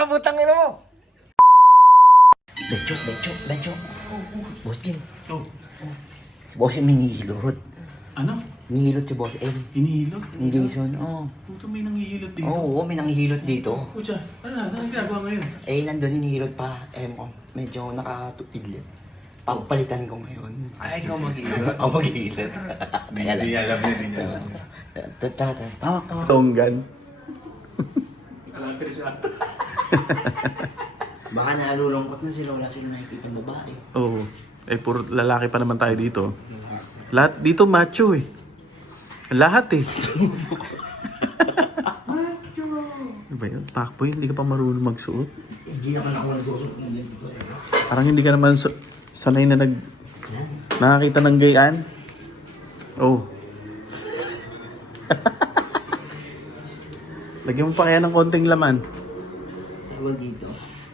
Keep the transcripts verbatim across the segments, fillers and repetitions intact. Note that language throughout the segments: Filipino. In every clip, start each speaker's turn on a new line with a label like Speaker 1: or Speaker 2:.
Speaker 1: Ah, butang ina mo!
Speaker 2: Becho, Becho, Becho. Boss Jim. Oh. Si Boss M hinihilot.
Speaker 3: Ano?
Speaker 2: Hinihilot si Boss M.
Speaker 3: Hinihilot?
Speaker 2: Yung Jason, oo.
Speaker 3: Puto may nanghihilot dito.
Speaker 2: Oo, oo, may nanghihilot dito.
Speaker 3: Pucha, ano na? Ano ginagawa ngayon?
Speaker 2: Eh, nandun hinihilot pa. Eh, ko, medyo nakatutidlip. Papalitan ko ngayon.
Speaker 3: Ay, ikaw maghihilot?
Speaker 2: Oo, maghihilot. Kaya lang.
Speaker 3: Hindi alam niya, hindi niya alam.
Speaker 2: Tara, tara. Pawak, pawak.
Speaker 4: Tonggan.
Speaker 3: Alam ko rin sa ato.
Speaker 2: Baka nalulungkot na sila, wala silang nakikita babae.
Speaker 4: Oo. Eh, puro lalaki pa naman tayo dito. Lahat dito macho eh. Lahat eh.
Speaker 3: Macho!
Speaker 4: Ano ba yun? Pakboy, hindi ka pa marunong magsuot.
Speaker 2: Hindi naman ako nagsusunod ng dito.
Speaker 4: Parang hindi ka naman su- sanay na nag...
Speaker 2: Yan.
Speaker 4: nakakita ng gayaan. Oh. Lagyan mo pa kaya ng konting laman.
Speaker 2: Tawag dito.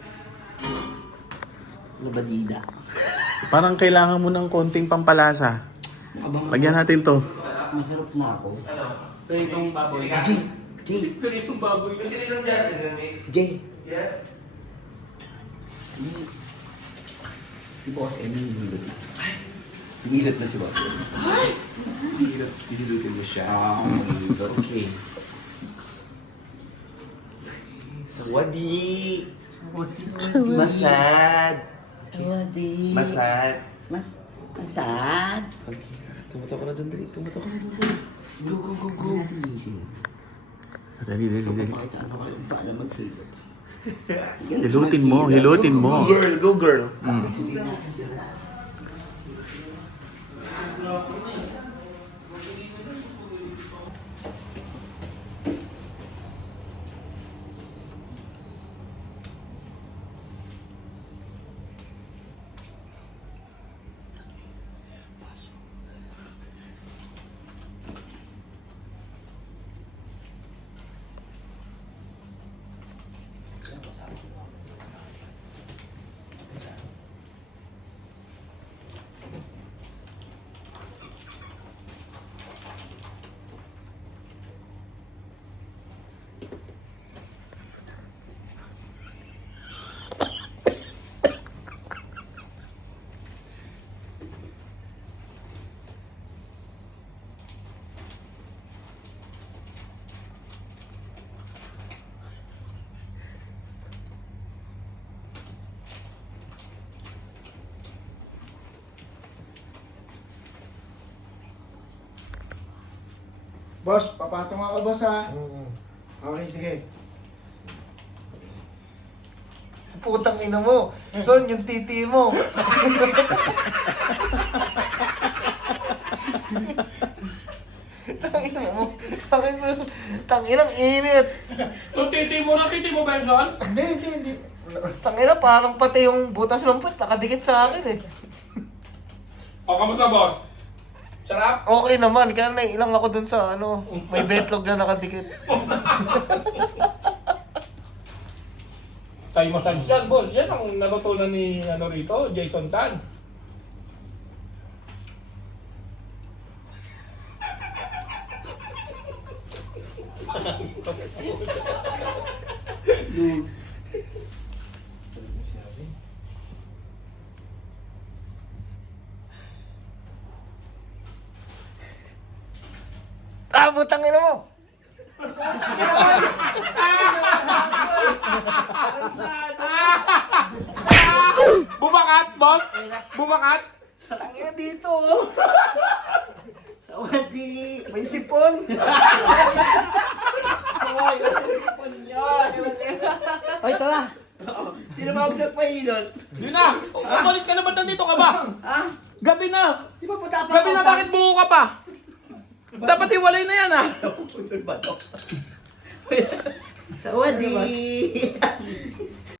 Speaker 2: Labadida.
Speaker 4: Parang kailangan mo ng konting pampalasa.
Speaker 2: Abang
Speaker 4: Lagyan natin to.
Speaker 2: masarap na ako.
Speaker 3: Pritong baboy.
Speaker 2: Jay! Jay!
Speaker 3: Pritong baboy. Kasi nito dyan.
Speaker 2: Jay!
Speaker 3: Yes?
Speaker 2: Hindi. Si Boss M hinihilot. Hinihilot na si Boss M.
Speaker 3: Hinihilot. Hihilutin mo siya.
Speaker 2: Ah, hinihilot.
Speaker 3: Okay.
Speaker 5: Sawadi.
Speaker 2: Sawadi.
Speaker 5: Masad.
Speaker 2: Sawadi.
Speaker 5: Masad.
Speaker 2: Mas... Masad.
Speaker 5: Tumutok ko na dun, dali. Tumutok ko na dun, dali.
Speaker 2: Go, go, go, go. Hindi natin isin.
Speaker 4: Dali, dali,
Speaker 2: So,
Speaker 4: dali.
Speaker 2: pakita ano kayo paano mag-hilot.
Speaker 4: Hilutin mo, hilutin mo.
Speaker 5: Go girl, go girl.
Speaker 1: Boss, papasok nga ako, boss, ha? Okay, sige. Putang ina mo. Son, yung titi mo. Tangina mo. Tangina mo. Tanginang init.
Speaker 3: So, titi mo na, titi mo, Benson?
Speaker 1: Hindi, hindi, hindi. Tangina, parang pati yung butas lumpot nakadikit sa akin eh.
Speaker 3: O, kamusta, boss? Sarap?
Speaker 1: Okay naman, kaya nailang ako dun sa ano, may betlog na nakadikit.
Speaker 3: Tayo massage yan, boss. Yan ang natutunan ni ano rito, Jason Tan.
Speaker 1: Ah, butang ina mo!
Speaker 3: Bumakat, boss! Bumakat!
Speaker 1: Tangina dito, oh.
Speaker 2: Sawadi.
Speaker 1: May sipon.
Speaker 2: Hoy, wala sipon yun. Hoy, tara. Sino ba sa pahilot?
Speaker 3: Yun na! Umalis ka naman nandito ka ba?
Speaker 2: Ha?
Speaker 3: Gabi na!
Speaker 2: Di ba patapos?
Speaker 3: Gabi na, bakit buo ka pa? Dapat iwalay na yan, ah!
Speaker 2: Putol ba to? Sawadi.